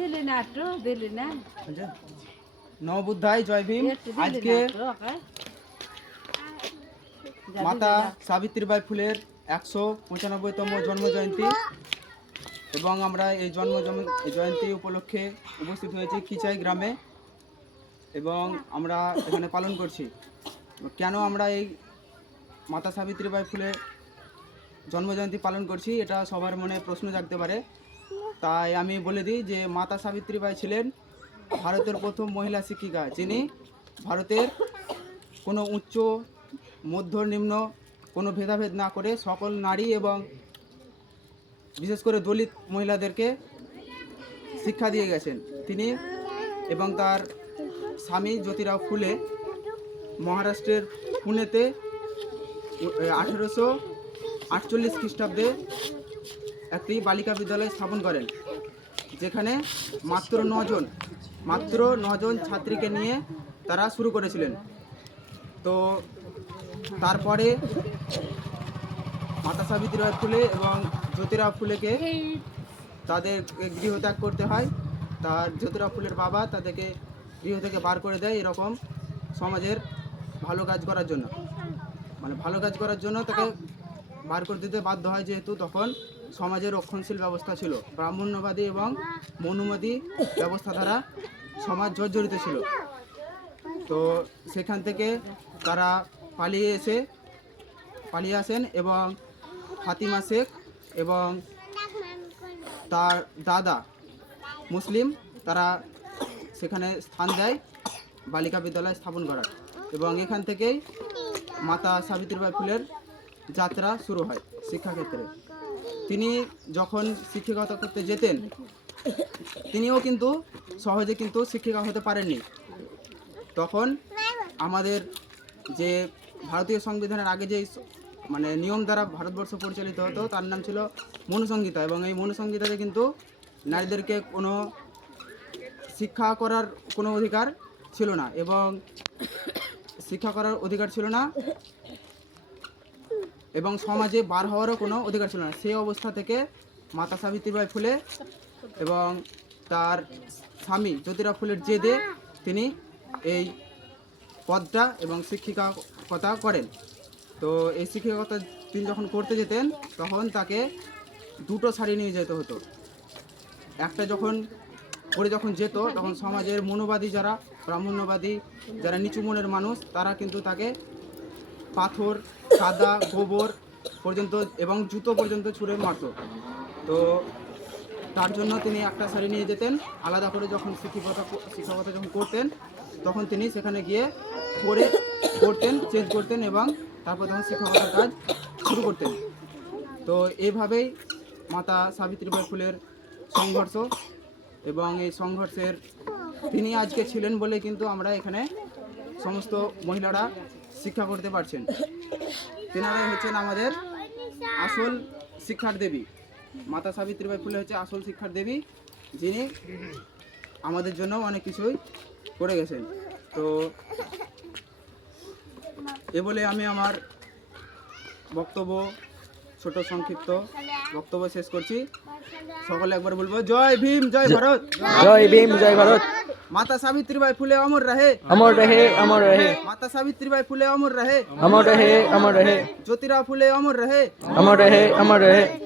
দিলি না একটু দিলি না আচ্ছা জয় ভীম। আজকে মাতা। সাবিত্রীবাই ফুলের একশো পঁচানব্বইতম জন্ম জয়ন্তী এবং আমরা এই জন্ম জয়ন্তী উপলক্ষে উপস্থিত হয়েছি খিচাই গ্রামে। এবং আমরা এখানে পালন করছি। কেন আমরা এই মাতা সাবিত্রীবাই ফুলের জন্মজয়ন্তী পালন করছি এটা সবার মনে প্রশ্ন জাগতে পারে। তাই আমি বলে দিই যে মাতা সাবিত্রীবাই ছিলেন ভারতের প্রথম মহিলা শিক্ষিকা, যিনি ভারতের কোনো উচ্চ, মধ্য, নিম্ন কোনো ভেদাভেদ না করে সকল নারী এবং বিশেষ করে দলিত মহিলাদেরকে শিক্ষা দিয়ে গেছেন। তিনি এবং তার স্বামী জ্যোতিরাও ফুলে মহারাষ্ট্রের পুনেতে আঠেরোশো আটচল্লিশ খ্রিস্টাব্দে একটি বালিকা বিদ্যালয় স্থাপন করেন, যেখানে মাত্র নজন মাত্র নজন ছাত্রীকে নিয়ে তারা শুরু করেছিলেন। তো তারপরে মাতা সাবিত্রীবাই ফুলে এবং জ্যোতিরাও ফুলেকে তাদের গৃহত্যাগ করতে হয়। তার জ্যোতিরাও ফুলের বাবা তাদেরকে গৃহ থেকে বার করে দেয় এরকম সমাজের ভালো কাজ করার জন্য। মানে ভালো কাজ করার জন্য তাকে বার করে দিতে বাধ্য হয় যেহেতু তখন সমাজে রক্ষণশীল ব্যবস্থা ছিল। ব্রাহ্মণ্যবাদী এবং মনুবাদী ব্যবস্থা দ্বারা সমাজ জর্জরিত ছিল। তো সেখান থেকে তারা পালিয়ে এসে, পালিয়ে আসেন এবং ফাতিমা শেখ এবং তার দাদা মুসলিম, তারা সেখানে স্থান দেয়, বালিকা বিদ্যালয় স্থাপন করার। এবং এখান থেকেই মাতা সাবিত্রীবাই ফুলের যাত্রা শুরু হয় শিক্ষাক্ষেত্রে। তিনি যখন শিক্ষকতা করতে যেতেন, তিনিও কিন্তু সহজে কিন্তু শিক্ষিকা হতে পারেননি। তখন আমাদের যে ভারতীয় সংবিধানের আগে যে মানে নিয়ম দ্বারা ভারতবর্ষ পরিচালিত হতো, তার নাম ছিল মনুসংহিতা এবং এই মনুসংহিতাতে কিন্তু নারীদেরকে কোনো শিক্ষা করার কোনো অধিকার ছিল না এবং শিক্ষা করার অধিকার ছিল না। এবং সমাজে বার হওয়ারও কোনো অধিকার ছিল না। সেই অবস্থা থেকে মাতা সাবিত্রীবাই ফুলে এবং তার স্বামী জ্যোতিরা ফুলের জেদে তিনি এই পদটা এবং শিক্ষিকাকতা করেন। তো এই শিক্ষিকতা তিনি যখন করতে যেতেন, তখন তাকে দুটো শাড়ি নিয়ে যেতে হতো। একটা যখন পরে যখন যেত, তখন সমাজের মনোবাদী যারা, ব্রাহ্মণ্যবাদী যারা নিচু মনের মানুষ, তারা কিন্তু তাকে পাথর কাদা গোবর পর্যন্ত এবং জুতো পর্যন্ত ছুঁড়ে মারত। তো তার জন্য তিনি একটা শাড়ি নিয়ে যেতেন, আলাদা করে যখন শিক্ষকতা শিক্ষকতা যখন করতেন, তখন তিনি সেখানে গিয়ে পরে করতেন চেঞ্জ করতেন এবং তারপর তখন শিক্ষকতার কাজ শুরু করতেন। তো এইভাবেই মাতা সাবিত্রীবাই ফুলের সংঘর্ষ এবং এই সংঘর্ষের তিনি আজকে ছিলেন বলে কিন্তু আমরা এখানে সমস্ত মহিলারা শিক্ষা করতে পারছেন। তেনারাই হচ্ছেন আমাদের আসল শিক্ষার দেবী। মাতা সাবিত্রীবাই ফুলে হচ্ছে আসল শিক্ষার দেবী, যিনি আমাদের জন্য অনেক কিছুই করে গেছেন। তো এ বলে আমি আমার বক্তব্য ছোট সংক্ষিপ্ত বক্তব্য শেষ করছি। সকলে একবার বলব, জয় ভীম, জয় ভারত। জয় ভীম, জয় ভারত। માતા સાવિત્રીબાઈ ફૂલે અમર રહે. અમર રહે અમર રહે. માતા સાવિત્રીબાઈ ફૂલે અમર રહે. અમર રહે અમર રહે. જ્યોતિરાવ ફૂલે અમર રહે. અમર રહે અમર રહે.